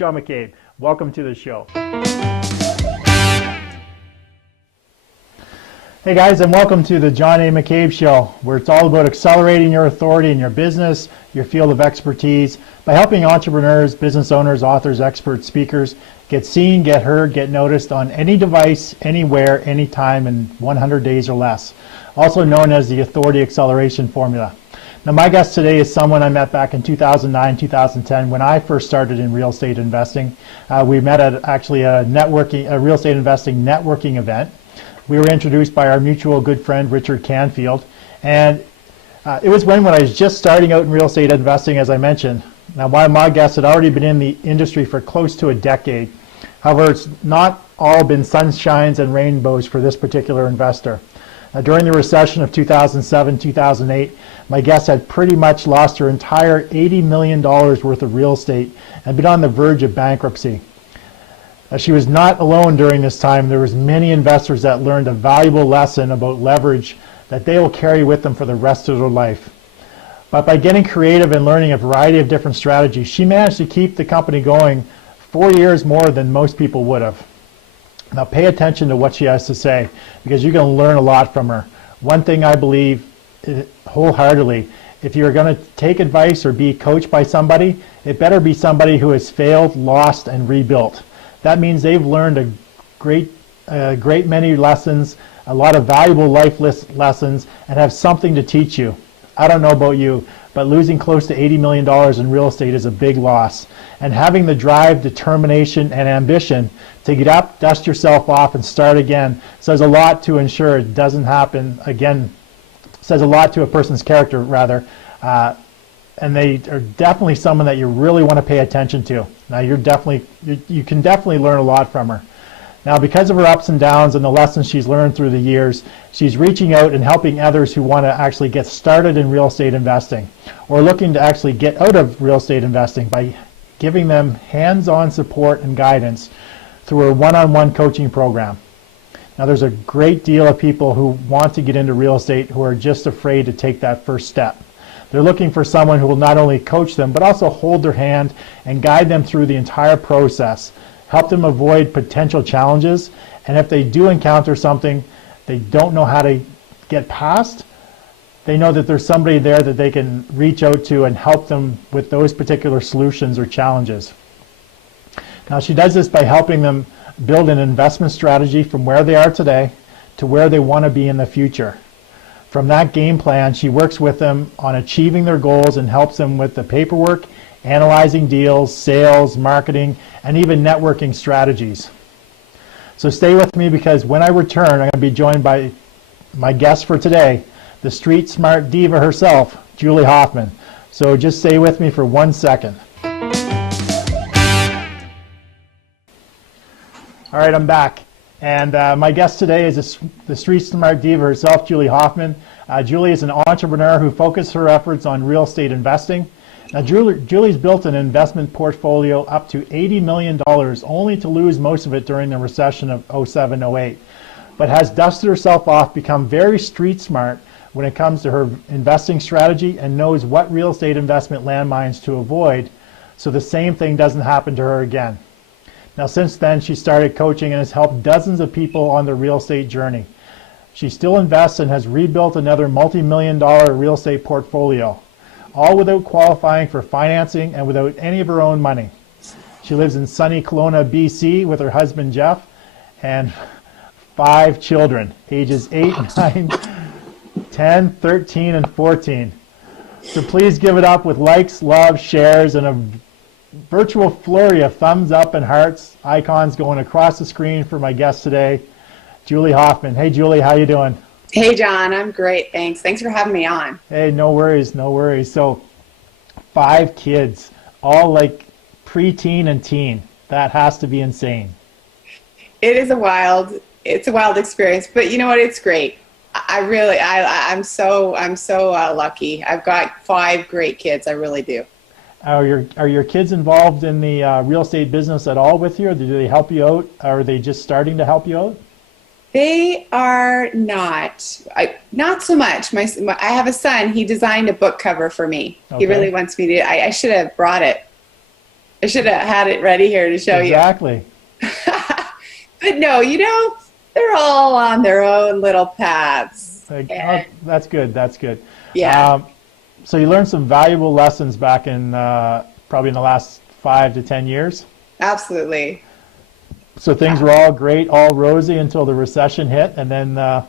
John McCabe. Welcome to the show. Hey guys, and welcome to the John A. McCabe Show, where it's all about accelerating your authority in your business, your field of expertise, by helping entrepreneurs, business owners, authors, experts, speakers get seen, get heard, get noticed on any device, anywhere, anytime in 100 days or less, also known as the Authority Acceleration Formula. Now, my guest today is someone I met back in 2009, 2010 when I first started in real estate investing. We met at actually a real estate investing networking event. We were introduced by our mutual good friend, Richard Canfield. And it was when I was just starting out in real estate investing, as I mentioned. Now, my guest had already been in the industry for close to a decade. However, it's not all been sunshines and rainbows for this particular investor. During the recession of 2007, 2008, my guest had pretty much lost her entire $80 million worth of real estate and been on the verge of bankruptcy. She was not alone during this time. There was many investors that learned a valuable lesson about leverage that they will carry with them for the rest of their life. But by getting creative and learning a variety of different strategies, she managed to keep the company going 4 years more than most people would have. Now pay attention to what she has to say, because you're going to learn a lot from her. One thing I believe wholeheartedly, if you're going to take advice or be coached by somebody, it better be somebody who has failed, lost, and rebuilt. That means they've learned a great many lessons, a lot of valuable life lessons, and have something to teach you. I don't know about you, but losing close to $80 million in real estate is a big loss. And having the drive, determination, and ambition to get up, dust yourself off, and start again says a lot to ensure it doesn't happen again. Says a lot to a person's character, rather. And they are definitely someone that you really want to pay attention to. Now, you can definitely learn a lot from her. Now, because of her ups and downs and the lessons she's learned through the years, she's reaching out and helping others who want to actually get started in real estate investing or looking to actually get out of real estate investing by giving them hands-on support and guidance through her one-on-one coaching program. Now, there's a great deal of people who want to get into real estate who are just afraid to take that first step. They're looking for someone who will not only coach them, but also hold their hand and guide them through the entire process, help them avoid potential challenges, and if they do encounter something they don't know how to get past, they know that there's somebody there that they can reach out to and help them with those particular solutions or challenges. Now, she does this by helping them build an investment strategy from where they are today to where they want to be in the future. From that game plan, she works with them on achieving their goals and helps them with the paperwork, analyzing deals, sales, marketing, and even networking strategies. So stay with me, because when I return, I'm going to be joined by my guest for today, the street smart diva herself, Julie Hoffman. So just stay with me for 1 second. All right, I'm back. And my guest today is the street smart diva herself, Julie Hoffman. Julie is an entrepreneur who focuses her efforts on real estate investing. Now, Julie's built an investment portfolio up to $80 million, only to lose most of it during the recession of 07, 08, but has dusted herself off, become very street smart when it comes to her investing strategy, and knows what real estate investment landmines to avoid so the same thing doesn't happen to her again. Now, since then, she started coaching and has helped dozens of people on their real estate journey. She still invests and has rebuilt another multi-million-dollar real estate portfolio, all without qualifying for financing and without any of her own money. She lives in sunny Kelowna, BC with her husband, Jeff, and 5 children, ages 8, 9, 10, 13, and 14. So please give it up with likes, love, shares, and a virtual flurry of thumbs up and hearts icons going across the screen for my guest today, Julie Hoffman. Hey, Julie, how you doing? Hey, John, I'm great, thanks. Thanks for having me on. Hey, no worries, no worries. So 5 kids, all like preteen and teen. That has to be insane. It's a wild experience, but you know what? It's great. I'm so lucky. I've got 5 great kids. I really do. Are your kids involved in the real estate business at all with you, or do they help you out? Or are they just starting to help you out? They are not. Not so much. I have a son. He designed a book cover for me. Okay. He really wants me to. I should have brought it. I should have had it ready here to show Exactly. you. But no, they're all on their own little paths. Oh, that's good. That's good. Yeah. So you learned some valuable lessons back in probably in the last 5 to 10 years. Absolutely. So things were all great, all rosy until the recession hit, and then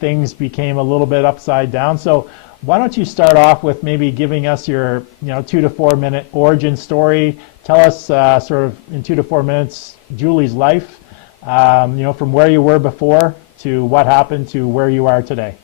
things became a little bit upside down. So why don't you start off with maybe giving us your 2 to 4 minute origin story? Tell us sort of in 2 to 4 minutes Julie's life, from where you were before to what happened to where you are today.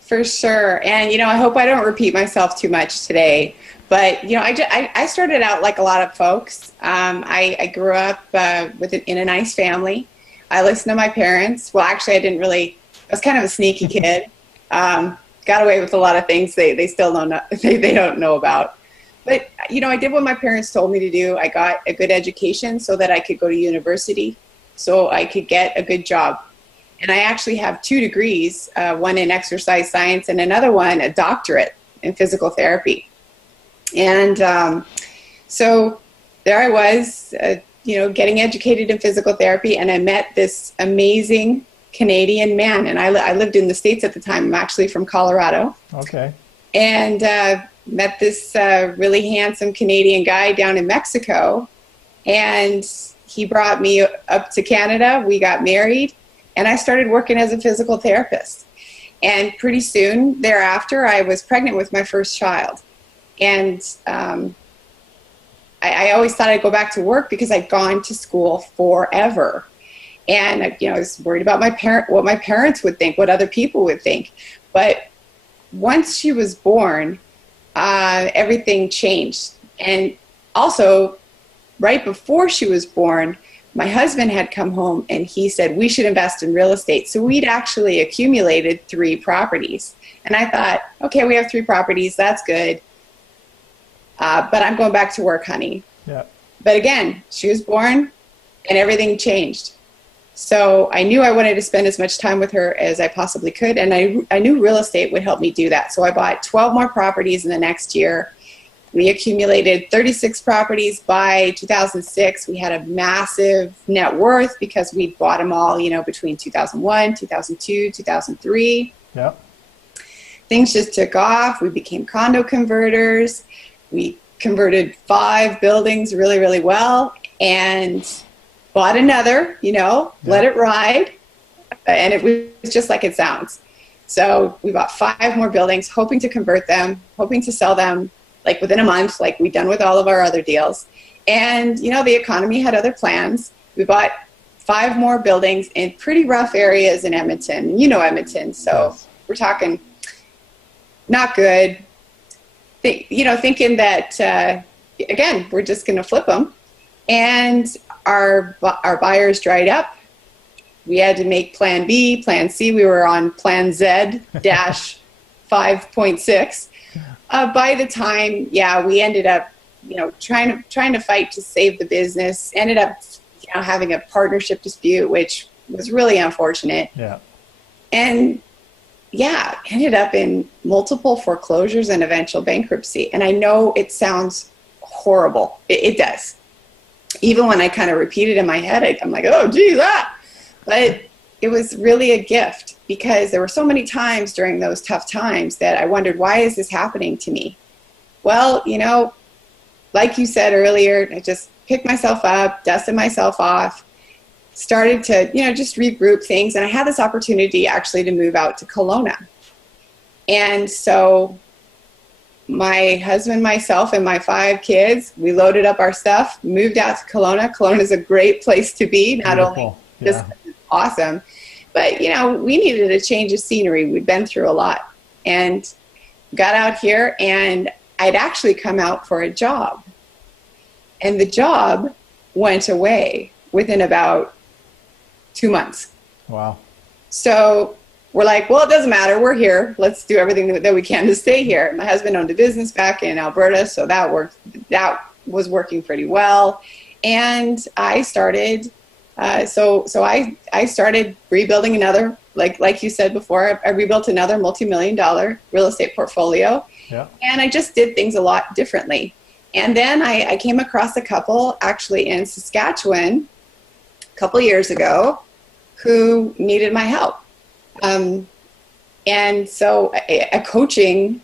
For sure. And, I hope I don't repeat myself too much today. But, I started out like a lot of folks. I grew up in a nice family. I listened to my parents. Well, actually, I was kind of a sneaky kid. Got away with a lot of things they still don't know, they don't know about. But, I did what my parents told me to do. I got a good education so that I could go to university, so I could get a good job. And I actually have 2 degrees, one in exercise science and another one, a doctorate in physical therapy. And so there I was, getting educated in physical therapy, and I met this amazing Canadian man. And I lived in the States at the time. I'm actually from Colorado. Okay. And met this really handsome Canadian guy down in Mexico. And he brought me up to Canada. We got married. And I started working as a physical therapist. And pretty soon thereafter, I was pregnant with my first child. And I always thought I'd go back to work because I'd gone to school forever. And I was worried about what my parents would think, what other people would think. But once she was born, everything changed. And also, right before she was born, my husband had come home and he said, we should invest in real estate. So we'd actually accumulated 3 properties. And I thought, okay, we have 3 properties. That's good. But I'm going back to work, honey. Yeah. But again, she was born and everything changed. So I knew I wanted to spend as much time with her as I possibly could. And I knew real estate would help me do that. So I bought 12 more properties in the next year. We accumulated 36 properties by 2006. We had a massive net worth because we bought them all, between 2001, 2002, 2003. Yep. Things just took off. We became condo converters. We converted 5 buildings really, really well and bought another, let it ride. And it was just like it sounds. So we bought 5 more buildings, hoping to convert them, hoping to sell them like within a month, like we've done with all of our other deals. And, the economy had other plans. We bought 5 more buildings in pretty rough areas in Edmonton. Edmonton. So Yes. We're talking not good. Thinking that, again, we're just going to flip them. And our buyers dried up. We had to make plan B, plan C. We were on plan Z dash 5.6. By the time, we ended up, trying to fight to save the business. Ended up, having a partnership dispute, which was really unfortunate. Yeah. And ended up in multiple foreclosures and eventual bankruptcy. And I know it sounds horrible. It does. Even when I kind of repeat it in my head, I'm like, oh, geez, ah. But it was really a gift because there were so many times during those tough times that I wondered, why is this happening to me? Well, like you said earlier, I just picked myself up, dusted myself off, started to, just regroup things. And I had this opportunity actually to move out to Kelowna. And so my husband, myself, and my 5 kids, we loaded up our stuff, moved out to Kelowna. Kelowna is a great place to be, not Beautiful. only just awesome, but, we needed a change of scenery. We'd been through a lot and got out here, and I'd actually come out for a job. And the job went away within about 2 months. Wow. So we're like, well, it doesn't matter. We're here. Let's do everything that we can to stay here. My husband owned a business back in Alberta, so that worked. That was working pretty well. And I started, I started rebuilding another, like you said before, I rebuilt another multi-million-dollar real estate portfolio. Yeah. And I just did things a lot differently. And then I came across a couple actually in Saskatchewan a couple years ago who needed my help. And so a coaching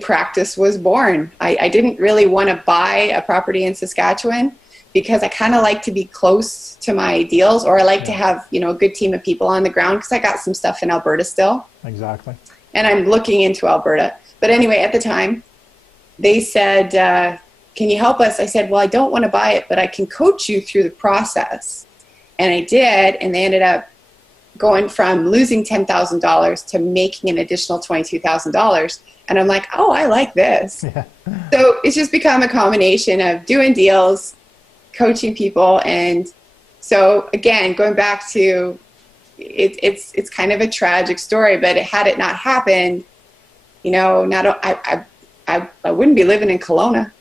practice was born. I didn't really want to buy a property in Saskatchewan because I kind of like to be close to my deals, or I like to have, a good team of people on the ground because I got some stuff in Alberta still. Exactly. And I'm looking into Alberta. But anyway, at the time, they said, can you help us? I said, well, I don't want to buy it, but I can coach you through the process. And I did, and they ended up going from losing $10,000 to making an additional $22,000. And I'm like, oh, I like this. Yeah. So it's just become a combination of doing deals, coaching people. And so again, going back to it's kind of a tragic story, but had it not happened, I wouldn't be living in Kelowna.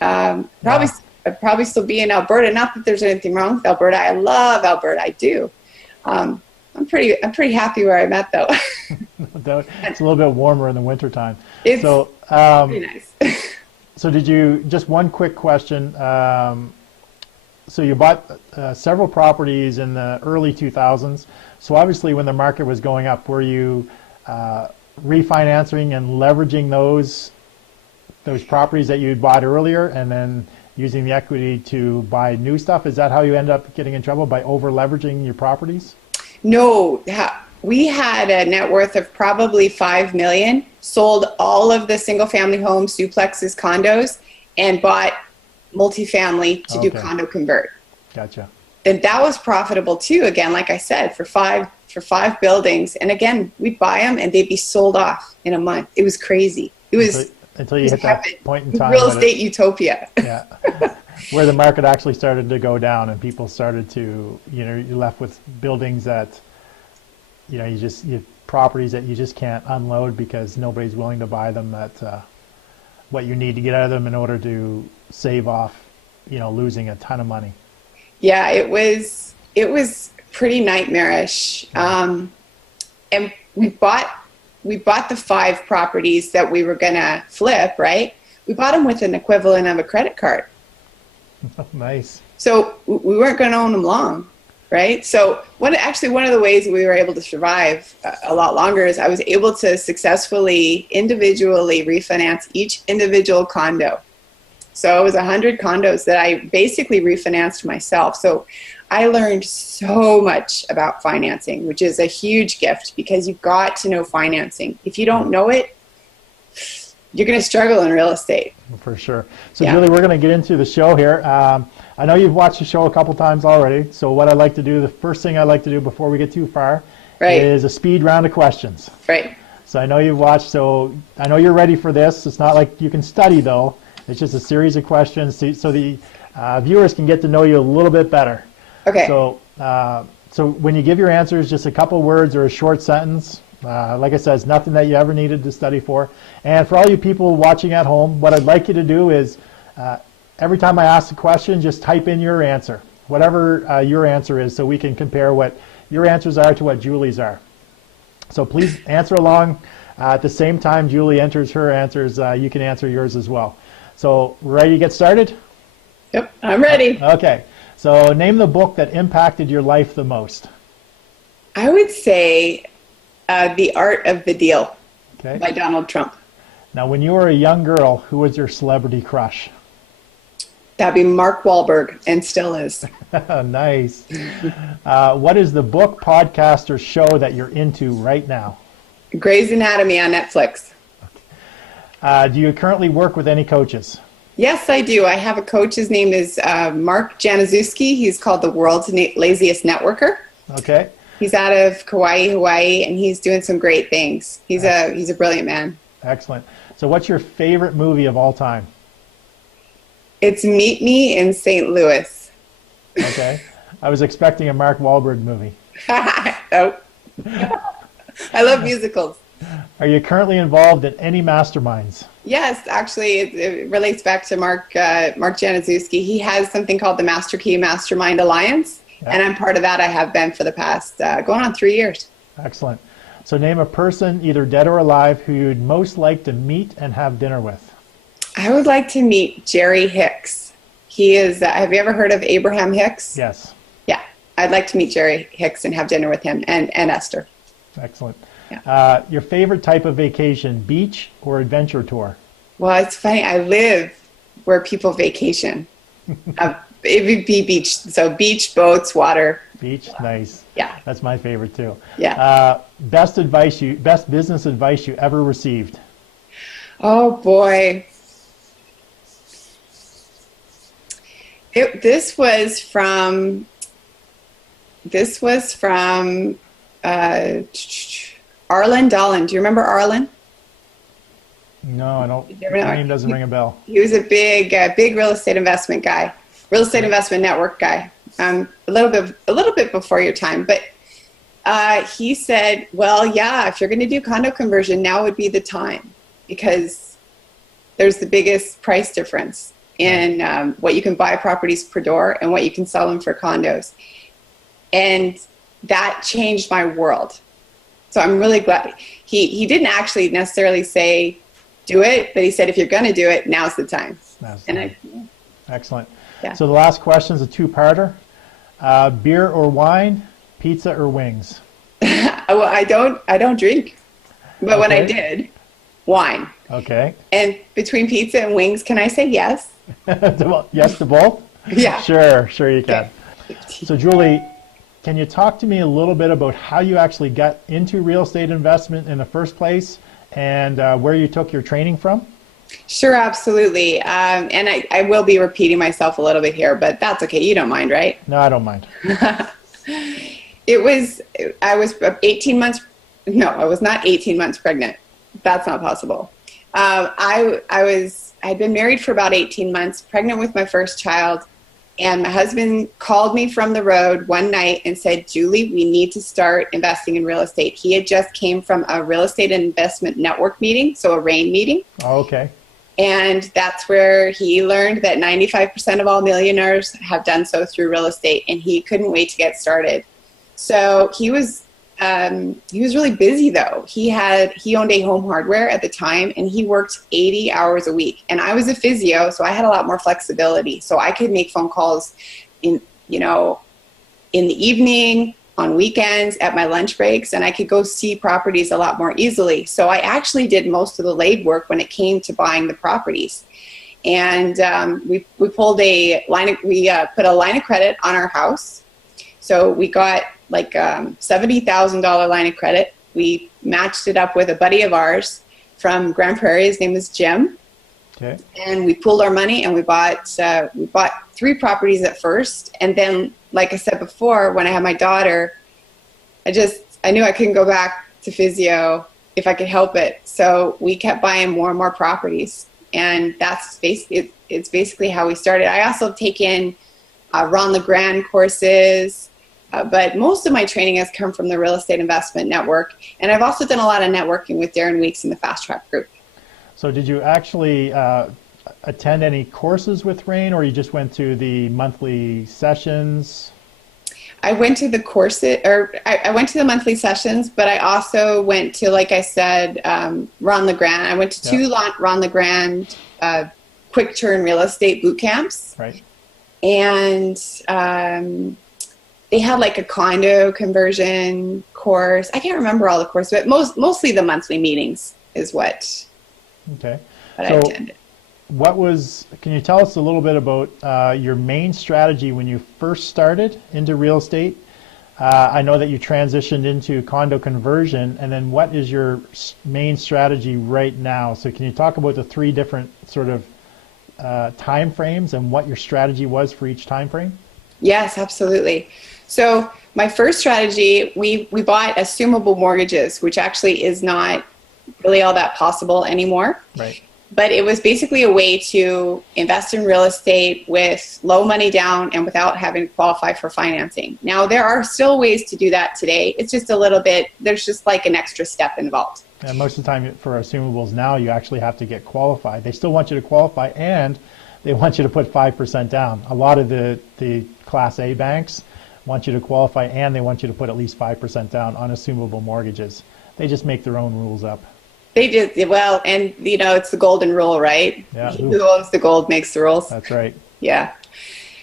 I'd probably still be in Alberta. Not that there's anything wrong with Alberta. I love Alberta. I do. I'm pretty happy where I'm at, though. It's a little bit warmer in the wintertime. It's pretty nice. So just one quick question. So you bought several properties in the early 2000s. So obviously when the market was going up, were you refinancing and leveraging those properties that you had bought earlier and then using the equity to buy new stuff? Is that how you end up getting in trouble, by over leveraging your properties? No, we had a net worth of probably $5 million, sold all of the single family homes, duplexes, condos, and bought multifamily to do condo convert. Gotcha. And that was profitable too. Again, like I said, for five buildings. And again, we'd buy them and they'd be sold off in a month. It was crazy. It was until you hit that point in time. Real estate utopia. Yeah. Where the market actually started to go down and people started to, you're left with buildings that, you properties that you just can't unload because nobody's willing to buy them at what you need to get out of them in order to save off, losing a ton of money. Yeah, it was pretty nightmarish. And we bought the 5 properties that we were going to flip, right? We bought them with an equivalent of a credit card. Nice. So we weren't going to own them long, right? So one of the ways we were able to survive a lot longer is I was able to successfully individually refinance each individual condo. So it was 100 condos that I basically refinanced myself. So I learned so much about financing, which is a huge gift because you've got to know financing. If you don't know it, you're going to struggle in real estate. For sure. So Julie, we're going to get into the show here. I know you've watched the show a couple times already. So what I like to do, the first thing I like to do before we get too far, is a speed round of questions. Right. So I know you've watched, so I know you're ready for this. It's not like you can study though. It's just a series of questions so the viewers can get to know you a little bit better. Okay. So when you give your answers, just a couple words or a short sentence. Like I said, it's nothing that you ever needed to study for. And for all you people watching at home, what I'd like you to do is every time I ask a question, just type in your answer, whatever your answer is, so we can compare what your answers are to what Julie's are. So please answer along. At the same time Julie enters her answers, you can answer yours as well. So ready to get started? Yep, I'm ready. Okay. So name the book that impacted your life the most. I would say The Art of the Deal by Donald Trump. Now, when you were a young girl, who was your celebrity crush? That'd be Mark Wahlberg, and still is. Nice. What is the book, podcast, or show that you're into right now? Grey's Anatomy on Netflix. Do you currently work with any coaches? Yes, I do. I have a coach. His name is Mark Januszewski. He's called the world's laziest networker. Okay. He's out of Kauai, Hawaii, and he's doing some great things. He's a brilliant man. Excellent. So what's your favorite movie of all time? It's Meet Me in St. Louis. Okay. I was expecting a Mark Wahlberg movie. Oh. I love musicals. Are you currently involved in any masterminds? Yes, actually, it relates back to Mark Januszewski. He has something called the Master Key Mastermind Alliance, and I'm part of that. I have been for the past going on 3 years. Excellent. So name a person, either dead or alive, who you'd most like to meet and have dinner with. I would like to meet Jerry Hicks. He is, have you ever heard of Abraham Hicks? Yes. Yeah. I'd like to meet Jerry Hicks and have dinner with him and Esther. Excellent. Yeah. Your favorite type of vacation, beach or adventure tour? Well, it's funny. I live where people vacation. It would be beach. So beach, boats, water. Beach, nice. Yeah. That's my favorite too. Yeah. Best business advice you ever received? Oh boy. This was from Arlen Dolan. Do you remember Arlen? No, I don't. The name doesn't ring a bell. He was a big real estate investment guy, real estate investment network guy. A little bit before your time, but he said, "Well, yeah, if you're going to do condo conversion, now would be the time because there's the biggest price difference in what you can buy properties per door and what you can sell them for condos." And that changed my world. So I'm really glad. He didn't actually necessarily say do it, but he said if you're going to do it, now's the time. Excellent. Yeah. So the last question is a two-parter. Beer or wine, pizza or wings? Well, I don't drink, but when I did, wine. Okay. And between pizza and wings, can I say yes? Yes to both? Yeah. Sure you can. Okay. So Julie, can you talk to me a little bit about how you actually got into real estate investment in the first place and where you took your training from? Sure, absolutely. And I will be repeating myself a little bit here, but that's okay. You don't mind, right? No, I don't mind. I was 18 months. No, I was not 18 months pregnant. That's not possible. I'd been married for about 18 months, pregnant with my first child. And my husband called me from the road one night and said, "Julie, we need to start investing in real estate." He had just came from a real estate investment network meeting, so a RAIN meeting. Oh, okay. And that's where he learned that 95% of all millionaires have done so through real estate, and he couldn't wait to get started. So he was really busy though. He owned a home hardware at the time, and he worked 80 hours a week. And I was a physio, so I had a lot more flexibility. So I could make phone calls in the evening, on weekends, at my lunch breaks, and I could go see properties a lot more easily. So I actually did most of the legwork when it came to buying the properties. And we put a line of credit on our house. So we got like $70,000 line of credit. We matched it up with a buddy of ours from Grand Prairie. His name was Jim. Okay. And we pooled our money and we bought 3 properties at first. And then, like I said before, when I had my daughter, I knew I couldn't go back to physio if I could help it. So we kept buying more and more properties. And it's basically how we started. I also have taken Ron LeGrand courses. But most of my training has come from the Real Estate Investment Network. And I've also done a lot of networking with Darren Weeks in the Fast Track group. So did you actually attend any courses with RAIN, or you just went to the monthly sessions? I went to the courses, or I went to the monthly sessions, but I also went to, like I said, Ron LeGrand. I went to 2 Ron LeGrand quick turn real estate boot camps. Right. And they had like a condo conversion course. I can't remember all the courses, but mostly the monthly meetings is what I attended. Can you tell us a little bit about your main strategy when you first started into real estate? I know that you transitioned into condo conversion, and then what is your main strategy right now? So can you talk about the 3 different sort of time frames and what your strategy was for each time frame? Yes, absolutely. So my first strategy, we bought assumable mortgages, which actually is not really all that possible anymore. Right. But it was basically a way to invest in real estate with low money down and without having to qualify for financing. Now, there are still ways to do that today. It's just a little bit, there's just like an extra step involved. And most of the time for assumables now, you actually have to get qualified. They still want you to qualify, and they want you to put 5% down. A lot of the Class A banks want you to qualify, and they want you to put at least 5% down on assumable mortgages. They just make their own rules up. They did well, and it's the golden rule, right? Yeah. Who owns the gold makes the rules. That's right. Yeah.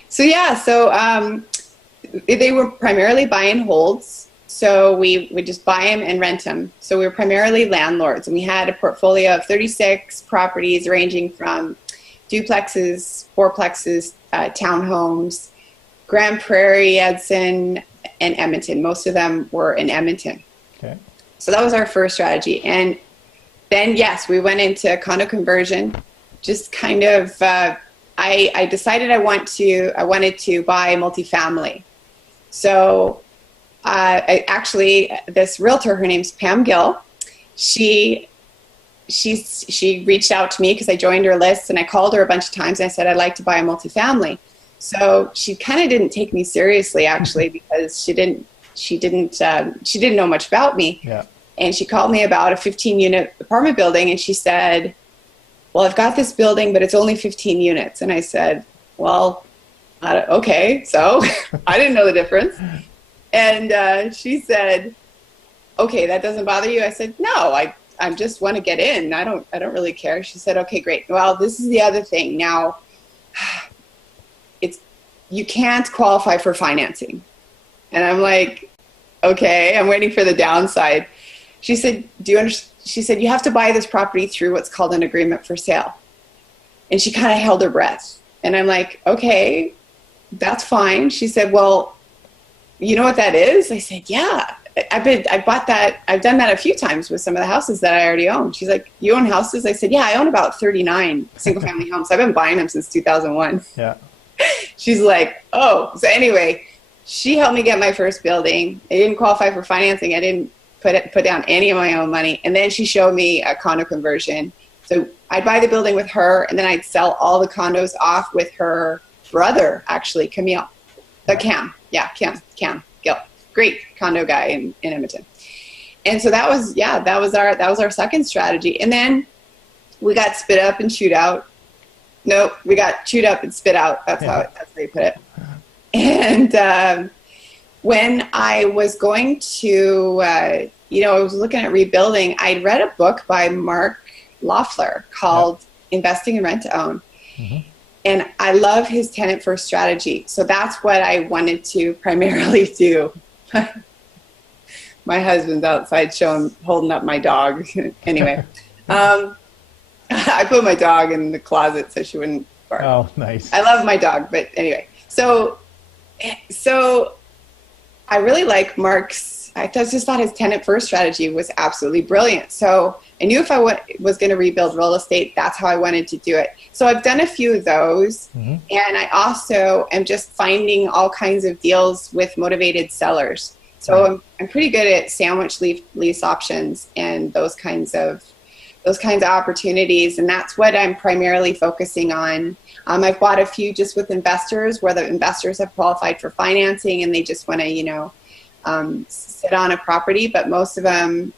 So they were primarily buy and holds. So we would just buy them and rent them. So we were primarily landlords, and we had a portfolio of 36 properties ranging from duplexes, fourplexes, townhomes, Grand Prairie, Edson, and Edmonton. Most of them were in Edmonton. Okay. So that was our first strategy. And then, yes, we went into condo conversion. Just kind of, I decided I wanted to buy multifamily. So this realtor, her name's Pam Gill. She reached out to me because I joined her list, and I called her a bunch of times, and I said I'd like to buy a multifamily. So she kind of didn't take me seriously, actually, because she didn't know much about me. Yeah. And she called me about a 15-unit apartment building, and she said, well, I've got this building, but it's only 15 units. And I said, well, okay. So I didn't know the difference. And she said, okay, that doesn't bother you? I said, no, I just want to get in. I don't really care. She said, okay, great. Well, this is the other thing. Now, you can't qualify for financing. And I'm like, okay, I'm waiting for the downside. She said, do you understand? She said, you have to buy this property through what's called an agreement for sale. And she kind of held her breath. And I'm like, okay, that's fine. She said, well, you know what that is? I said, yeah, I bought that. I've done that a few times with some of the houses that I already own. She's like, you own houses? I said, yeah, I own about 39 single family homes. I've been buying them since 2001. Yeah. She's like, oh, so anyway, she helped me get my first building. I didn't qualify for financing. I didn't put down any of my own money. And then she showed me a condo conversion. So I'd buy the building with her, and then I'd sell all the condos off with her brother, actually, Cam. Gill. Great condo guy in Edmonton. And so that was our second strategy. And then we got spit up and chewed out. No, we got chewed up and spit out. That's how they put it. And when I was going to, I was looking at rebuilding, I'd read a book by Mark Loeffler called Investing in Rent to Own. Mm-hmm. And I love his tenant first strategy. So that's what I wanted to primarily do. My husband's outside holding up my dog. Anyway, I put my dog in the closet so she wouldn't bark. Oh, nice. I love my dog, but anyway. So I really like Mark's, I just thought his tenant first strategy was absolutely brilliant. So I knew if I was going to rebuild real estate, that's how I wanted to do it. So I've done a few of those. Mm-hmm. And I also am just finding all kinds of deals with motivated sellers. So I'm pretty good at sandwich lease options and those kinds of opportunities. And that's what I'm primarily focusing on. I've bought a few just with investors where the investors have qualified for financing and they just want to, sit on a property. But most of them,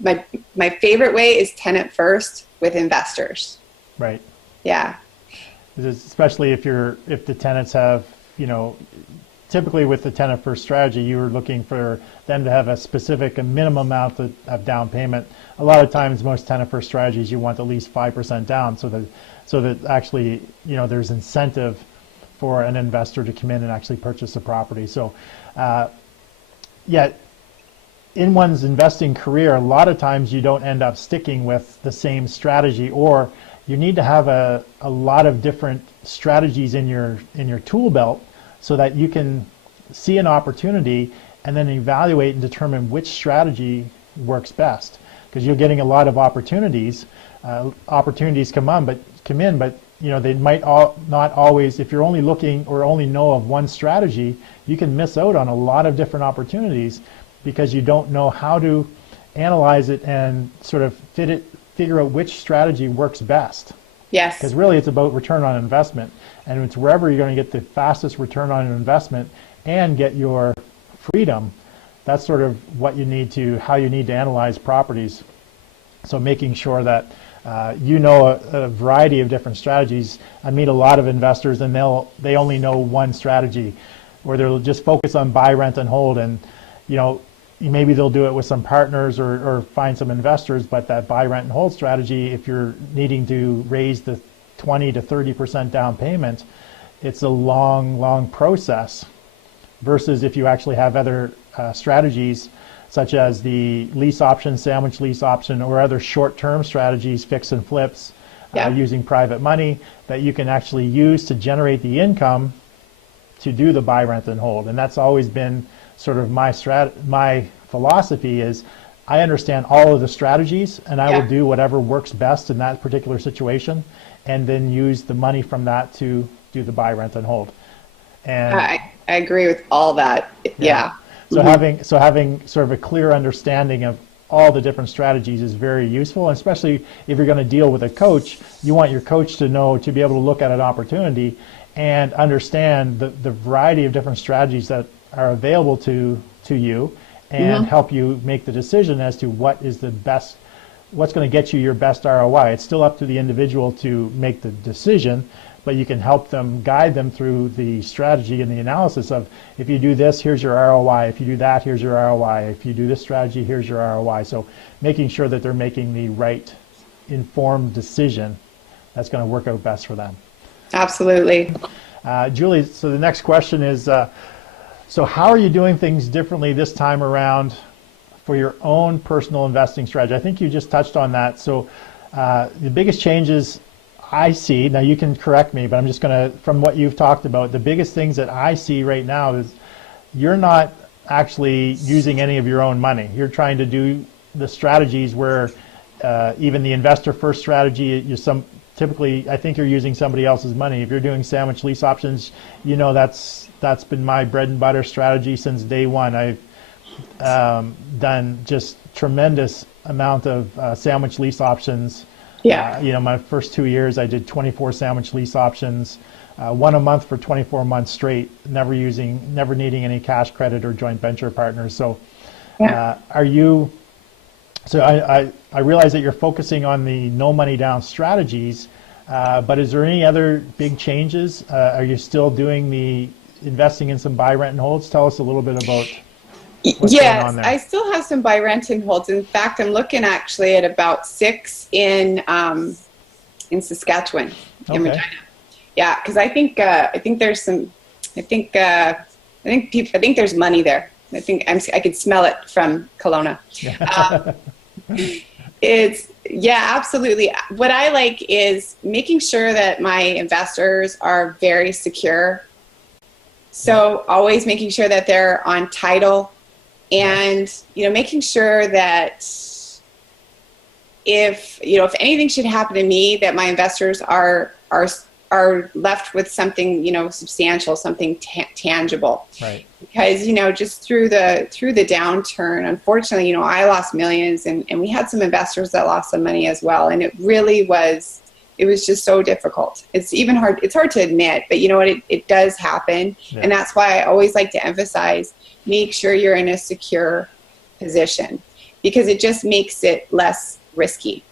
my favorite way is tenant first with investors. Right. Yeah. Especially if the tenants have, typically with the tenant first strategy, you were looking for them to have a minimum amount of down payment. A lot of times, most tenant first strategies, you want at least 5% down so that actually, there's incentive for an investor to come in and actually purchase a property. So, in one's investing career, a lot of times you don't end up sticking with the same strategy, or you need to have a lot of different strategies in your tool belt so that you can see an opportunity and then evaluate and determine which strategy works best. Because you're getting a lot of opportunities. Opportunities come in, but they might not always. If you're only looking or only know of one strategy, you can miss out on a lot of different opportunities because you don't know how to analyze it and sort of figure out which strategy works best. Yes. Because really it's about return on investment, and it's wherever you're going to get the fastest return on investment and get your freedom. That's sort of how you need to analyze properties. So making sure that a variety of different strategies. I meet a lot of investors and they only know one strategy, where they'll just focus on buy, rent, and hold. And maybe they'll do it with some partners or find some investors, but that buy, rent, and hold strategy, if you're needing to raise the 20 to 30% down payment, it's a long process versus if you actually have other strategies such as the lease option, sandwich lease option, or other short-term strategies, fix and flips, using private money that you can actually use to generate the income to do the buy, rent, and hold. And that's always been sort of my philosophy is I understand all of the strategies and I will do whatever works best in that particular situation and then use the money from that to do the buy, rent, and hold. And I agree with all that. Yeah. So having sort of a clear understanding of all the different strategies is very useful, and especially if you're going to deal with a coach, you want your coach to know, to be able to look at an opportunity and understand the variety of different strategies that are available to you and help you make the decision as to what is the best, what's going to get you your best ROI. It's still up to the individual to make the decision, but you can help them, guide them through the strategy and the analysis of, if you do this, here's your ROI. If you do that, here's your ROI. If you do this strategy, here's your ROI. So making sure that they're making the right informed decision that's going to work out best for them. Absolutely. Julie, so the next question is, so how are you doing things differently this time around for your own personal investing strategy? I think you just touched on that. So the biggest changes I see, now you can correct me, but I'm just going to, from what you've talked about, the biggest things that I see right now is you're not actually using any of your own money. You're trying to do the strategies where even the investor first strategy, typically I think you're using somebody else's money. If you're doing sandwich lease options, you know that's been my bread and butter strategy since day one. I've done just tremendous amount of sandwich lease options. My first 2 years I did 24 sandwich lease options, one a month for 24 months straight, never needing any cash credit or joint venture partners. So I realize that you're focusing on the no money down strategies, but is there any other big changes? Are you still doing the investing in some buy, rent, and holds? Tell us a little bit about what's going on there. I still have some buy, rent, and holds. In fact, I'm looking actually at about 6 in Saskatchewan, in Regina. Yeah, because I think there's some. I think there's money there. I could smell it from Kelowna. Absolutely. What I like is making sure that my investors are very secure. So always making sure that they're on title, and making sure that if anything should happen to me, that my investors are left with something substantial, something tangible. Right. Because just through the downturn, unfortunately, I lost millions, and we had some investors that lost some money as well, and it really was. It was just so difficult. It's hard to admit, but you know what? It does happen. Yeah. And that's why I always like to emphasize, make sure you're in a secure position, because it just makes it less risky.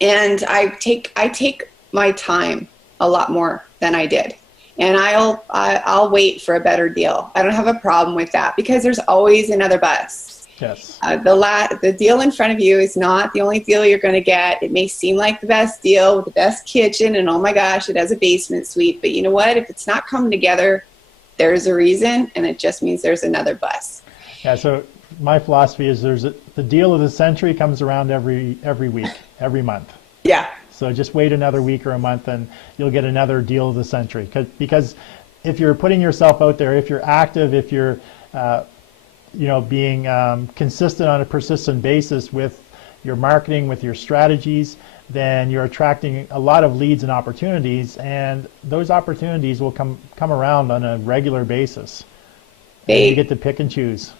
And I take my time a lot more than I did. And I'll wait for a better deal. I don't have a problem with that, because there's always another bus. Yes. The deal in front of you is not the only deal you're going to get. It may seem like the best deal with the best kitchen, and oh my gosh, it has a basement suite. But you know what? If it's not coming together, there's a reason, and it just means there's another bus. Yeah. So my philosophy is the deal of the century comes around every week, every month. Yeah. So just wait another week or a month, and you'll get another deal of the century. Because if you're putting yourself out there, if you're active, if you're being consistent on a persistent basis with your marketing, with your strategies, then you're attracting a lot of leads and opportunities, and those opportunities will come around on a regular basis. You get to pick and choose.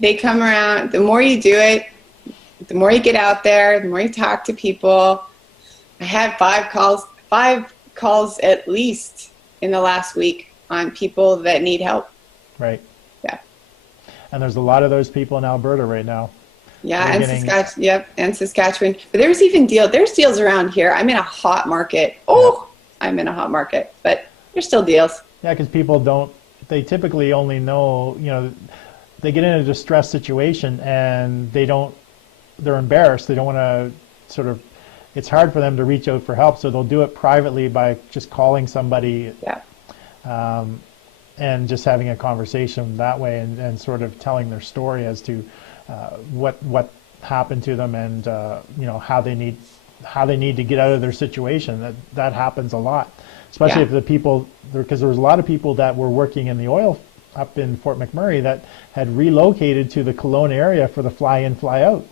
They come around. The more you do it, the more you get out there, the more you talk to people. I had 5 calls at least in the last week on people that need help. Right. Yeah. And there's a lot of those people in Alberta right now. Yeah, and Saskatchewan. But there's deals around here. I'm in a hot market. I'm in a hot market, but there's still deals. Yeah, because people they typically only know, they get in a distressed situation and they're embarrassed. They don't want to it's hard for them to reach out for help, so they'll do it privately by just calling somebody. Yeah. And just having a conversation that way, and sort of telling their story as to what happened to them, and how they need to get out of their situation. That happens a lot, especially if the people, because there was a lot of people that were working in the oil up in Fort McMurray that had relocated to the Kelowna area for the fly-in, fly-out.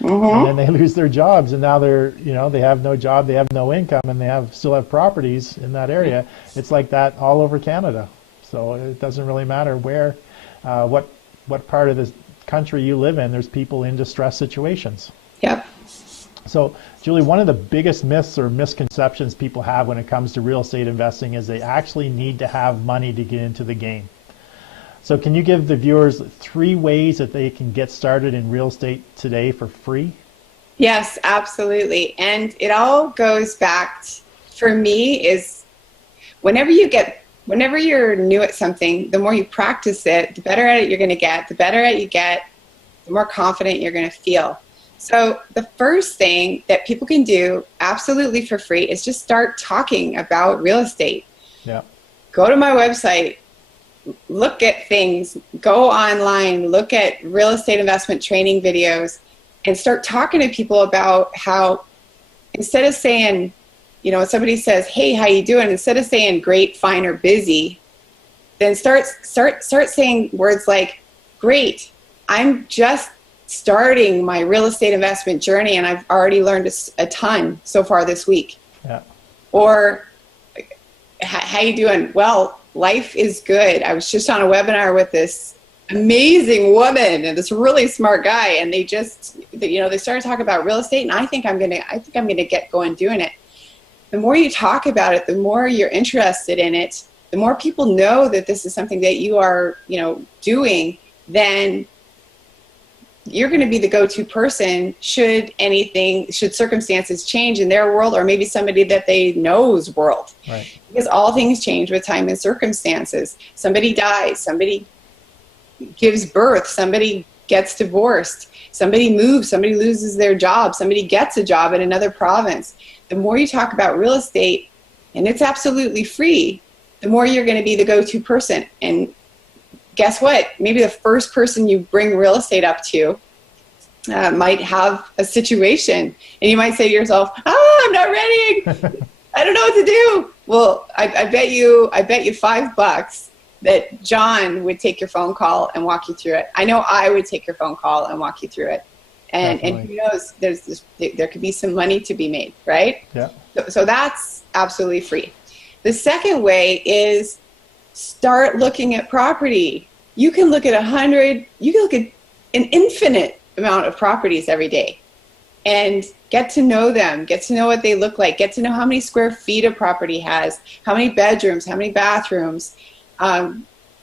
And then they lose their jobs, and now they have no job, they have no income, and they still have properties in that area. It's like that all over Canada. So it doesn't really matter where, what part of the country you live in. There's people in distress situations. Yep. So, Julie, one of the biggest myths or misconceptions people have when it comes to real estate investing is they actually need to have money to get into the game. So can you give the viewers 3 ways that they can get started in real estate today for free? Yes, absolutely. And it all goes back, for me, is whenever you're new at something, the more you practice it, the better at it you're going to get. The better at it you get, the more confident you're going to feel. So the first thing that people can do absolutely for free is just start talking about real estate. Yeah. Go to my website, look at things, go online, look at real estate investment training videos, and start talking to people about how, instead of saying, when somebody says, "Hey, how you doing?" instead of saying "great, fine," or "busy," then start saying words like, "Great, I'm just starting my real estate investment journey, and I've already learned a ton so far this week." Yeah. Or, "How you doing?" "Well, life is good. I was just on a webinar with this amazing woman and this really smart guy, and they started talking about real estate, and I think I'm gonna get going doing it." The more you talk about it, the more you're interested in it, the more people know that this is something that you are, doing, then you're going to be the go-to person should circumstances change in their world, or maybe somebody that they know's world. Right. Because all things change with time and circumstances. Somebody dies, somebody gives birth, somebody gets divorced, somebody moves, somebody loses their job, somebody gets a job in another province. The more you talk about real estate, and it's absolutely free, the more you're going to be the go-to person. And guess what? Maybe the first person you bring real estate up to might have a situation, and you might say to yourself, "I'm not ready. I don't know what to do." Well, I bet you $5 that John would take your phone call and walk you through it. I know I would take your phone call and walk you through it. And who knows, there could be some money to be made, right? Yeah. So that's absolutely free. The second way is start looking at property. You can look at an infinite amount of properties every day and get to know them, get to know what they look like, get to know how many square feet a property has, how many bedrooms, how many bathrooms,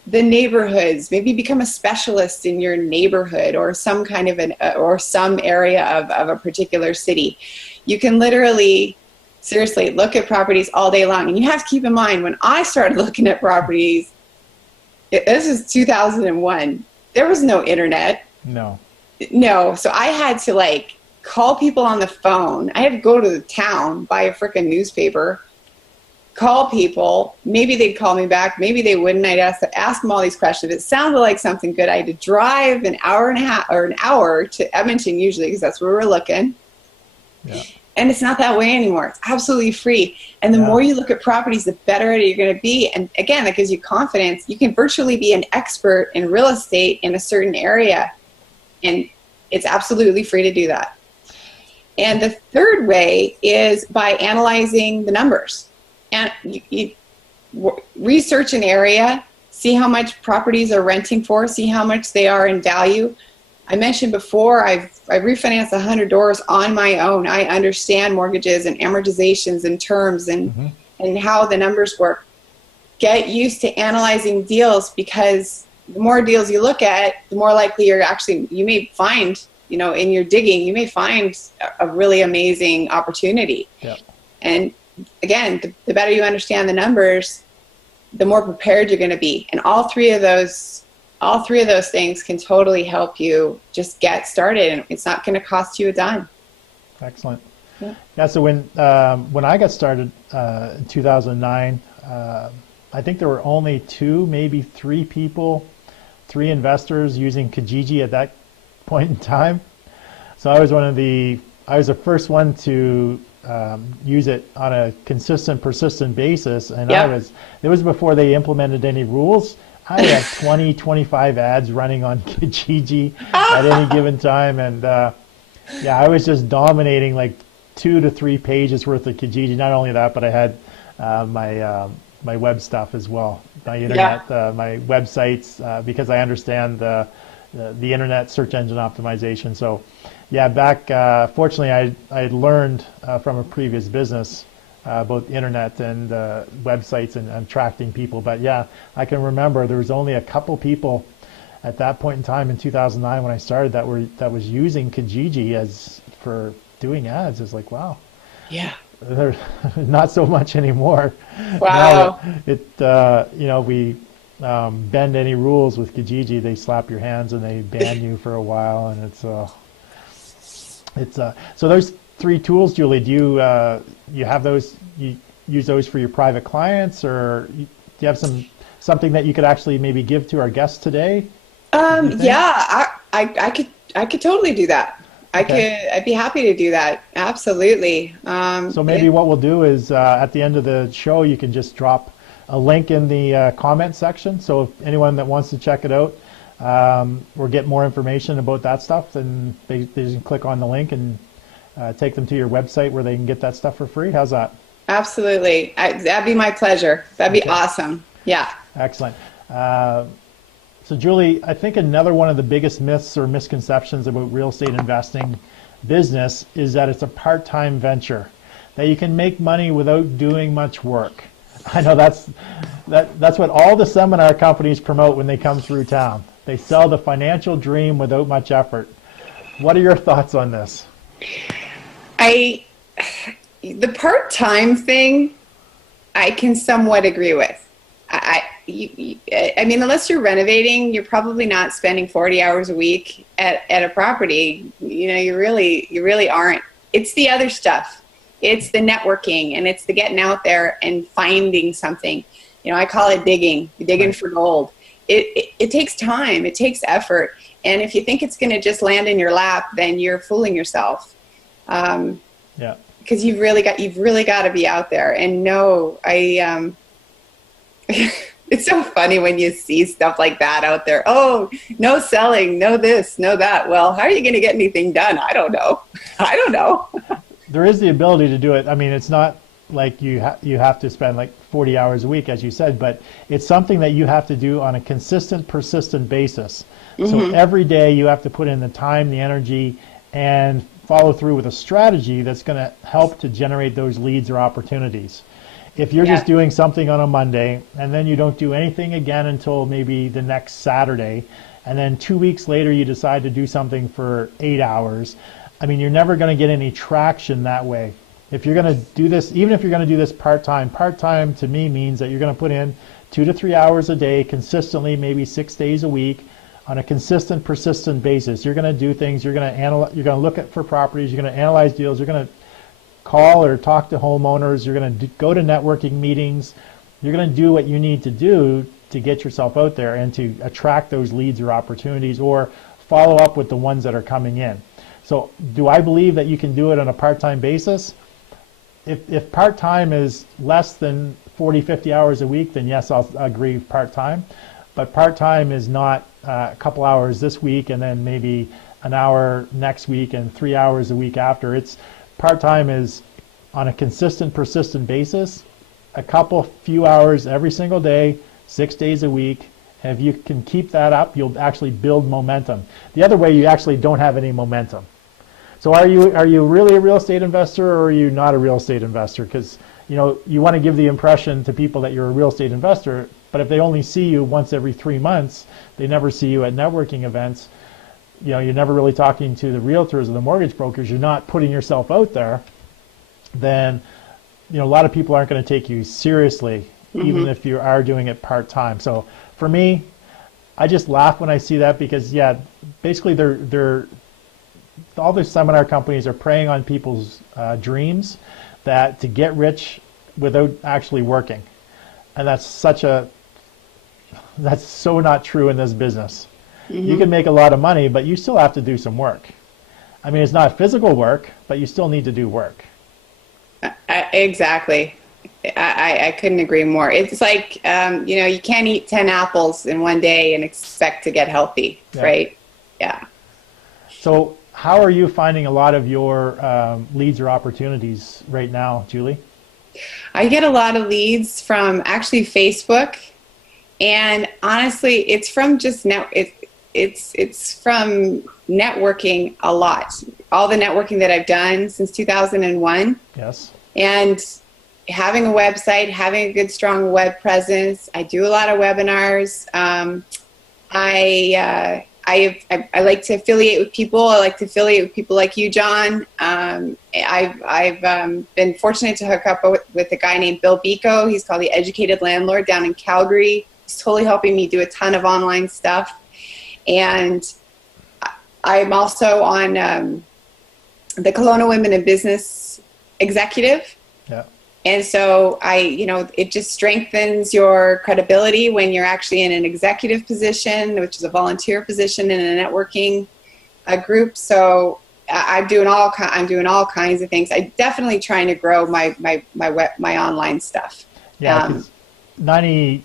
the neighborhoods. Maybe become a specialist in your neighborhood or some kind of or some area of a particular city. You can literally, seriously, look at properties all day long. And you have to keep in mind, when I started looking at properties, this is 2001. There was no internet. No. So I had to call people on the phone. I had to go to the town, buy a frickin' newspaper, call people. Maybe they'd call me back. Maybe they wouldn't. I'd ask them all these questions. It sounded like something good. I had to drive an hour and a half or an hour to Edmonton usually, because that's where we're looking. Yeah. And it's not that way anymore. It's absolutely free. And the more you look at properties, the better at it you're going to be. And again, that gives you confidence. You can virtually be an expert in real estate in a certain area. And it's absolutely free to do that. And the third way is by analyzing the numbers. And you research an area, see how much properties are renting for, see how much they are in value. I mentioned before, I've refinanced 100 doors on my own. I understand mortgages and amortizations and terms and how the numbers work. Get used to analyzing deals, because the more deals you look at, the more likely you may find, in your digging, you may find a really amazing opportunity. Yeah. And again, the better you understand the numbers, the more prepared you're going to be. And all three of those all three of those things can totally help you just get started, and it's not going to cost you a dime. Excellent. Yeah. So when I got started in 2009, I think there were only two, maybe three people, three investors using Kijiji at that point in time. So I was the first one to use it on a consistent, persistent basis, and it was before they implemented any rules. I had 20, 25 ads running on Kijiji at any given time, and I was just dominating like 2 to 3 pages worth of Kijiji. Not only that, but I had my web stuff as well, my internet, my websites, because I understand the internet search engine optimization. So, fortunately, I had learned from a previous business both internet and websites and attracting people. But yeah, I can remember there was only a couple people at that point in time in 2009 when I started that was using Kijiji as for doing ads. It's like, wow. Yeah. They're not so much anymore. Wow. Now we bend any rules with Kijiji, they slap your hands and they ban you for a while, and it's so those three tools, Julie, do you have those, you use those for your private clients, or do you have something that you could actually maybe give to our guests today? I could totally do that. Okay. I'd be happy to do that. Absolutely. So maybe what we'll do is at the end of the show, you can just drop a link in the comment section. So if anyone that wants to check it out or get more information about that stuff, then they can click on the link and take them to your website where they can get that stuff for free. How's that? Absolutely. That'd be my pleasure. That'd be awesome. Yeah. Excellent. So Julie, I think another one of the biggest myths or misconceptions about real estate investing business is that it's a part-time venture, that you can make money without doing much work. I know that's what all the seminar companies promote when they come through town. They sell the financial dream without much effort. What are your thoughts on this? The part-time thing, I can somewhat agree with. I mean, unless you're renovating, you're probably not spending 40 hours a week at a property. You really aren't. It's the other stuff. It's the networking, and it's the getting out there and finding something. I call it digging for gold. It takes time. It takes effort. And if you think it's going to just land in your lap, then you're fooling yourself. Because you've really got to be out there. And no, it's so funny when you see stuff like that out there. Oh, no selling, no this, no that. Well, how are you going to get anything done? I don't know. There is the ability to do it. I mean, it's not like you have to spend like 40 hours a week, as you said, but it's something that you have to do on a consistent, persistent basis. Mm-hmm. So every day you have to put in the time, the energy, and follow through with a strategy that's going to help to generate those leads or opportunities. If you're just doing something on a Monday and then you don't do anything again until maybe the next Saturday, and then 2 weeks later you decide to do something for 8 hours, I mean, you're never going to get any traction that way. If you're going to do this, even if you're going to do this part-time to me means that you're going to put in 2 to 3 hours a day consistently, maybe 6 days a week, on a consistent, persistent basis. You're going to do things. You're going to look for properties. You're going to analyze deals. You're going to call or talk to homeowners. You're going to go to networking meetings. You're going to do what you need to do to get yourself out there and to attract those leads or opportunities, or follow up with the ones that are coming in. So do I believe that you can do it on a part-time basis? If part-time is less than 40, 50 hours a week, then yes, I'll agree part-time. But part-time is not a couple hours this week and then maybe an hour next week and 3 hours a week after. It's part-time is on a consistent, persistent basis, a few hours every single day, 6 days a week. And if you can keep that up, you'll actually build momentum. The other way, you actually don't have any momentum. So are you really a real estate investor, or are you not a real estate investor? Because you want to give the impression to people that you're a real estate investor, but if they only see you once every 3 months, they never see you at networking events, you're never really talking to the realtors or the mortgage brokers, you're not putting yourself out there, then a lot of people aren't going to take you seriously, even if you are doing it part-time. So for me, I just laugh when I see that because, yeah, basically all the seminar companies are preying on people's dreams that to get rich without actually working. And that's so not true in this business. You can make a lot of money, but you still have to do some work. I mean, it's not physical work, but you still need to do work. Exactly. I couldn't agree more. It's like, you can't eat 10 apples in one day and expect to get healthy, right? Yeah. So how are you finding a lot of your leads or opportunities right now, Julie? I get a lot of leads from actually Facebook, and honestly, it's from just it's from networking a lot. All the networking that I've done since 2001. Yes. And having a website, having a good, strong web presence. I do a lot of webinars. I like to affiliate with people. I like to affiliate with people like you, John. I've been fortunate to hook up with a guy named Bill Bico. He's called the Educated Landlord down in Calgary. He's totally helping me do a ton of online stuff. And I'm also on the Kelowna Women in Business Executive. Yeah. And so it just strengthens your credibility when you're actually in an executive position, which is a volunteer position in a networking group. So I'm doing all kinds of things. I'm definitely trying to grow my online stuff. Yeah, because 90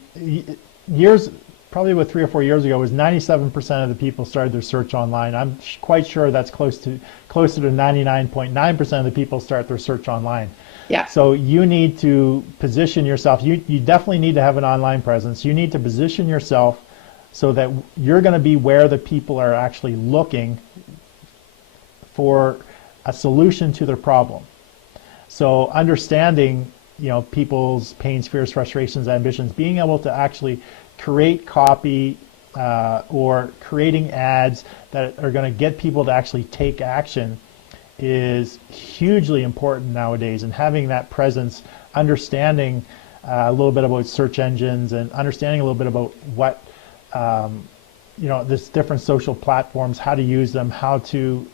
years, probably about 3 or 4 years ago, was 97% of the people started their search online. I'm quite sure that's closer to 99.9% of the people start their search online. Yeah. So you need to position yourself. You definitely need to have an online presence. You need to position yourself so that you're going to be where the people are actually looking for a solution to their problem. So understanding, people's pains, fears, frustrations, ambitions, being able to actually create copy or creating ads that are going to get people to actually take action is hugely important nowadays. And having that presence, understanding a little bit about search engines and understanding a little bit about what, this different social platforms, how to use them, how to,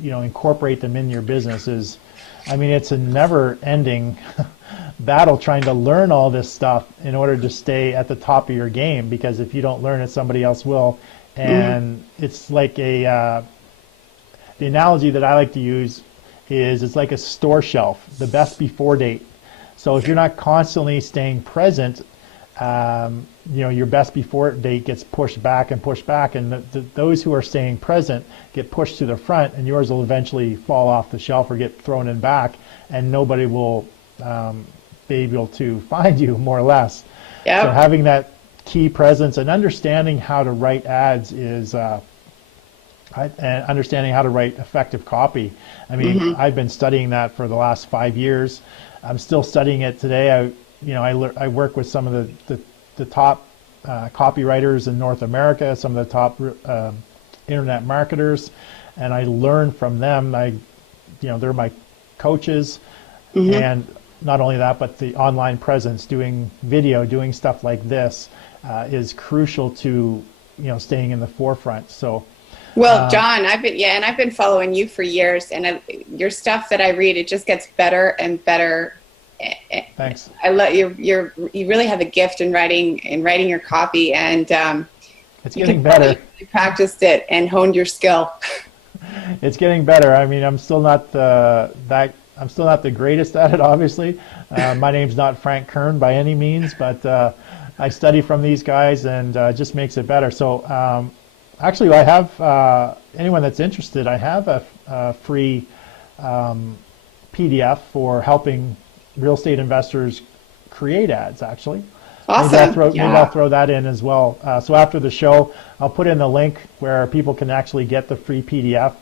incorporate them in your business is, it's a never-ending battle trying to learn all this stuff in order to stay at the top of your game, because if you don't learn it, somebody else will. And it's like the analogy that I like to use is it's like a store shelf, the best before date. So if you're not constantly staying present, your best before date gets pushed back, and those who are staying present get pushed to the front, and yours will eventually fall off the shelf or get thrown in back, and nobody will be able to find you, more or less. Yep. So having that key presence and understanding how to write ads is and understanding how to write effective copy. I've been studying that for the last 5 years. I'm still studying it today. I work with some of the top copywriters in North America, some of the top internet marketers, and I learn from them. They're my coaches, and not only that, but the online presence, doing video, doing stuff like this is crucial to staying in the forefront. So. Well, John, I've been following you for years, and your stuff that I read, it just gets better and better. Thanks. I love you really have a gift in writing your copy, and it's getting better. You practiced it and honed your skill. It's getting better. I'm still not I'm still not the greatest at it, obviously. My name's not Frank Kern by any means, but I study from these guys, and it just makes it better. So actually, I have anyone that's interested, I have a free PDF for helping real estate investors create ads, actually. Awesome. Maybe I'll throw that in as well. So after the show, I'll put in the link where people can actually get the free PDF.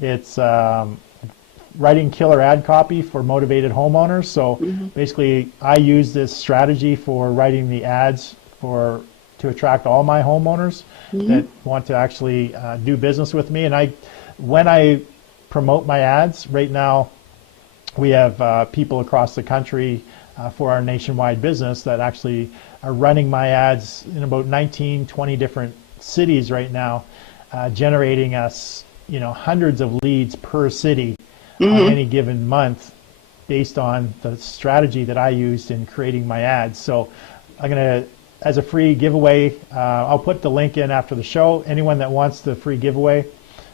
It's writing killer ad copy for motivated homeowners. So basically, I use this strategy for writing the ads to attract all my homeowners that want to actually do business with me. And when I promote my ads, right now, we have people across the country for our nationwide business that actually are running my ads in about 19, 20 different cities right now, generating us, hundreds of leads per city on any given month, based on the strategy that I used in creating my ads. So I'm going to, as a free giveaway, I'll put the link in after the show. Anyone that wants the free giveaway,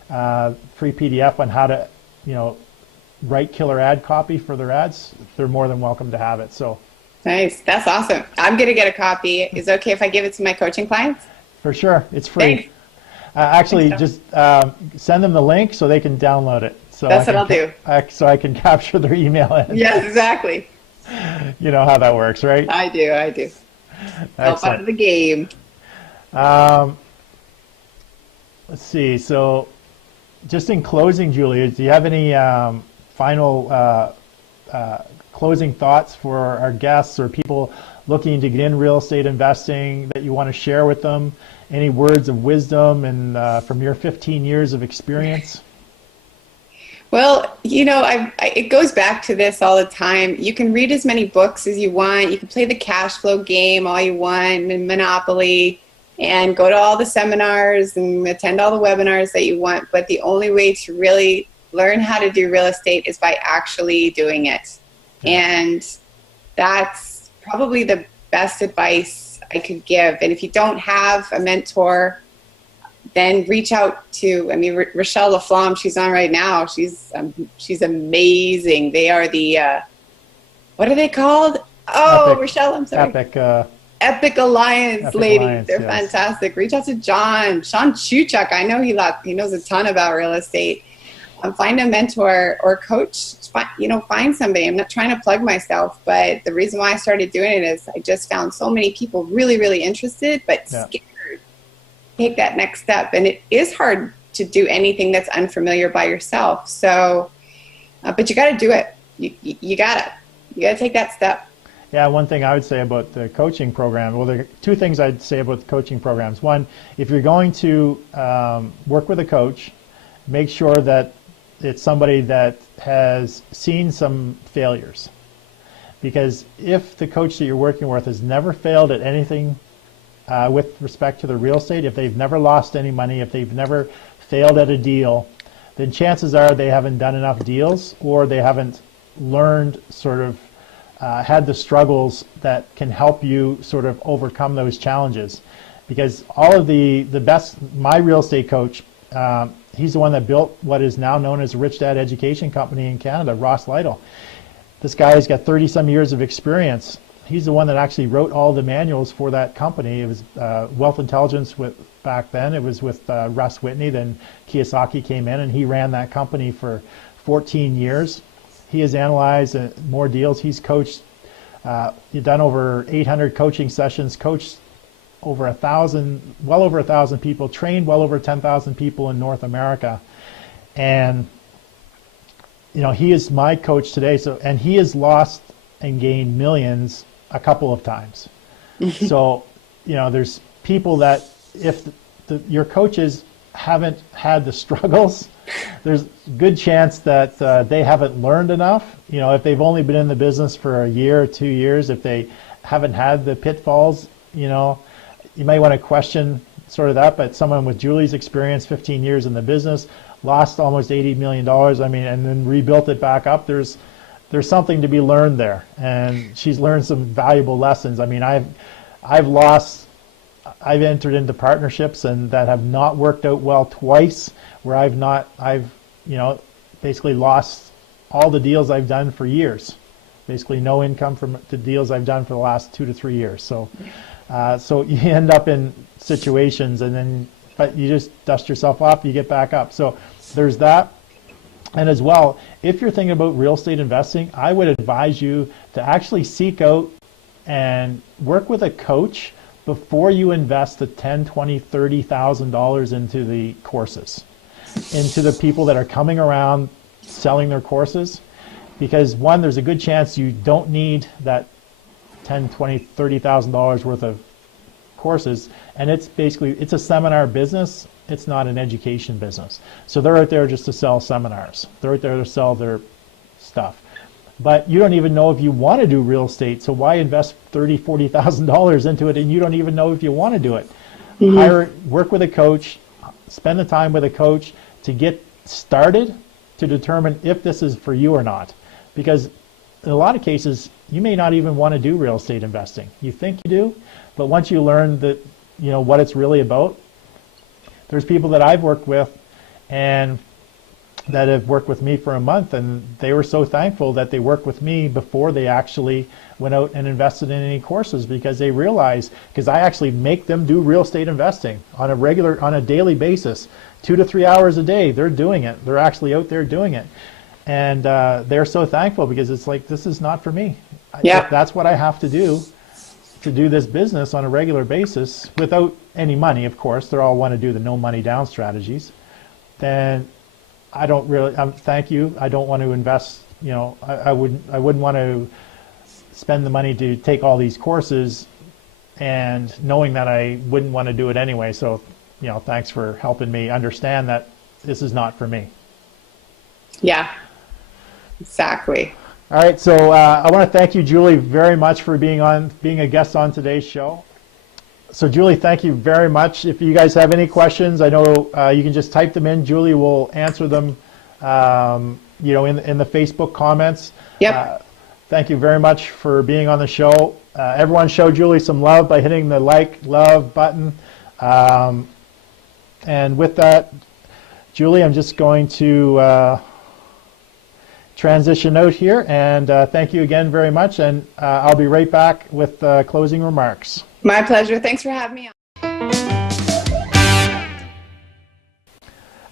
free PDF on how to, write killer ad copy for their ads, they're more than welcome to have it. So nice. That's awesome. I'm going to get a copy. Is it okay if I give it to my coaching clients? For sure. It's free. Thanks. Actually, just send them the link so they can download it. So that's what I'll do. So I can capture their email in. Yes, exactly. You know how that works, right? I do. Help out of the game. Let's see. So just in closing, Julia, do you have any final closing thoughts for our guests or people looking to get in real estate investing that you want to share with them? Any words of wisdom and from your 15 years of experience? Well, it goes back to this all the time. You can read as many books as you want. You can play the cash flow game all you want and Monopoly and go to all the seminars and attend all the webinars that you want. But the only way to really learn how to do real estate is by actually doing it. And that's probably the best advice I could give. And if you don't have a mentor, then reach out to, Rochelle LaFlamme, she's on right now. She's amazing. They are the, what are they called? Oh, Epic, Rochelle, I'm sorry. Epic Alliance ladies. Alliance, they're fantastic. Reach out to Sean Chuchuk. I know he knows a ton about real estate. Find a mentor or coach. Find somebody. I'm not trying to plug myself, but the reason why I started doing it is I just found so many people really, really interested, but scared to take that next step. And it is hard to do anything that's unfamiliar by yourself. So, but you got to do it. You got to take that step. Yeah, one thing I would say about the coaching program, well, there are two things I'd say about the coaching programs. One, if you're going to work with a coach, make sure that it's somebody that has seen some failures. Because if the coach that you're working with has never failed at anything with respect to the real estate, if they've never lost any money, if they've never failed at a deal, then chances are they haven't done enough deals or they haven't learned sort of had the struggles that can help you sort of overcome those challenges. Because all of the best, my real estate coach, he's the one that built what is now known as Rich Dad Education Company in Canada, Ross Lytle. This guy's got 30 some years of experience. He's the one that actually wrote all the manuals for that company. It was Wealth Intelligence back then. It was with Russ Whitney. Then Kiyosaki came in and he ran that company for 14 years. He has analyzed more deals. He's coached, he's done over 800 coaching sessions, coached over well over 1,000 people, trained well over 10,000 people in North America. And, he is my coach today. And he has lost and gained millions a couple of times. So, there's people that if your coaches haven't had the struggles, there's a good chance that they haven't learned enough. If they've only been in the business for a year or 2 years, if they haven't had the pitfalls, you may want to question sort of that. But someone with Julie's experience, 15 years in the business, lost almost $80 million, and then rebuilt it back up. There's something to be learned there, and she's learned some valuable lessons. I've entered into partnerships and that have not worked out well twice, where I've basically lost all the deals I've done for years, basically no income from the deals I've done for the last 2 to 3 years. So you end up in situations but you just dust yourself off, you get back up. So there's that. And as well, if you're thinking about real estate investing, I would advise you to actually seek out and work with a coach before you invest the $10,000, $20,000, $30,000 into the courses, into the people that are coming around selling their courses. Because one, there's a good chance you don't need that $10,000, $20,000, $30,000 worth of courses, and it's a seminar business. It's not an education business. So they're out there just to sell seminars. They're out there to sell their stuff. But you don't even know if you want to do real estate, so why invest $30,000, $40,000 into it and you don't even know if you want to do it? work with a coach, spend the time with a coach to get started to determine if this is for you or not. Because in a lot of cases, you may not even want to do real estate investing. You think you do, but once you learn that, what it's really about, there's people that I've worked with and that have worked with me for a month, and they were so thankful that they worked with me before they actually went out and invested in any courses, because they realized, because I actually make them do real estate investing on a daily basis, 2 to 3 hours a day. They're doing it. They're actually out there doing it. And they're so thankful, because it's like, this is not for me. Yeah. If that's what I have to do this business on a regular basis without any money, of course, they all want to do the no money down strategies, then I don't really, thank you. I don't want to invest, I wouldn't want to spend the money to take all these courses and knowing that I wouldn't want to do it anyway. So, thanks for helping me understand that this is not for me. Yeah, exactly. All right, so I want to thank you, Julie, very much for being a guest on today's show. So, Julie, thank you very much. If you guys have any questions, I know you can just type them in. Julie will answer them, in the Facebook comments. Yep. Thank you very much for being on the show. Everyone show Julie some love by hitting the love button. And with that, Julie, I'm just going to transition out here, and thank you again very much, and I'll be right back with closing remarks. My pleasure. Thanks for having me on.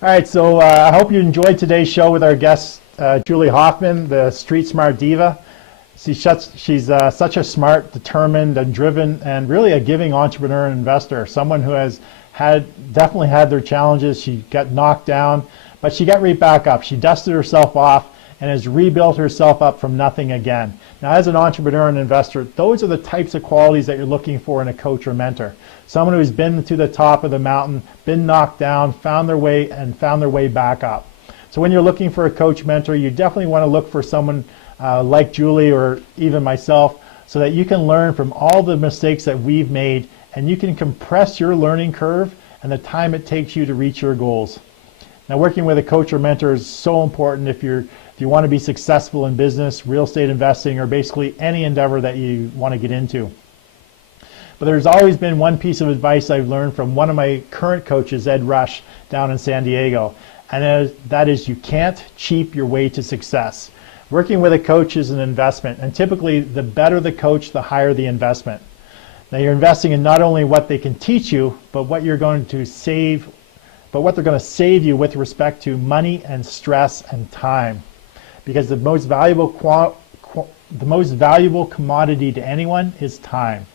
All right, so I hope you enjoyed today's show with our guest, Julie Hoffman, the Street Smart Diva. She's such a smart, determined, and driven, and really a giving entrepreneur and investor, someone who has definitely had their challenges. She got knocked down, but she got right back up. She dusted herself off and has rebuilt herself up from nothing again. Now, as an entrepreneur and investor, those are the types of qualities that you're looking for in a coach or mentor. Someone who's been to the top of the mountain, been knocked down, found their way back up. So when you're looking for a coach mentor, you definitely want to look for someone like Julie or even myself, so that you can learn from all the mistakes that we've made, and you can compress your learning curve and the time it takes you to reach your goals. Now, working with a coach or mentor is so important if you want to be successful in business, real estate investing, or basically any endeavor that you want to get into. But there's always been one piece of advice I've learned from one of my current coaches, Ed Rush, down in San Diego, and that is you can't cheap your way to success. Working with a coach is an investment, and typically the better the coach, the higher the investment. Now, you're investing in not only what they can teach you, but what they're going to save you with respect to money and stress and time. Because the most valuable commodity to anyone is time.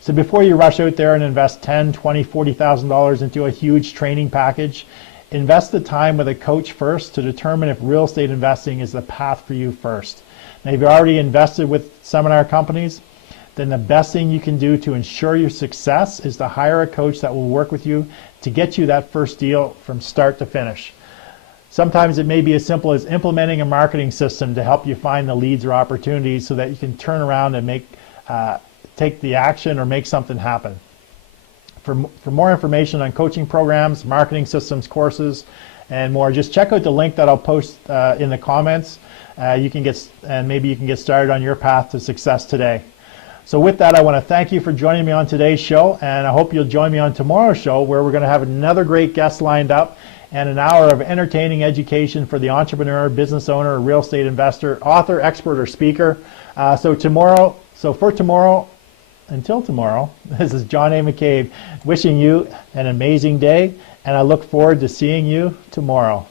So before you rush out there and invest $10,000, $20,000, $40,000 into a huge training package, invest the time with a coach first to determine if real estate investing is the path for you first. Now, if you've already invested with seminar companies, then the best thing you can do to ensure your success is to hire a coach that will work with you to get you that first deal from start to finish. Sometimes it may be as simple as implementing a marketing system to help you find the leads or opportunities so that you can turn around and take the action or make something happen. For more information on coaching programs, marketing systems, courses, and more, just check out the link that I'll post in the comments. Maybe you can get started on your path to success today. So with that, I want to thank you for joining me on today's show, and I hope you'll join me on tomorrow's show, where we're going to have another great guest lined up and an hour of entertaining education for the entrepreneur, business owner, real estate investor, author, expert, or speaker. Until tomorrow, this is John A. McCabe wishing you an amazing day, and I look forward to seeing you tomorrow.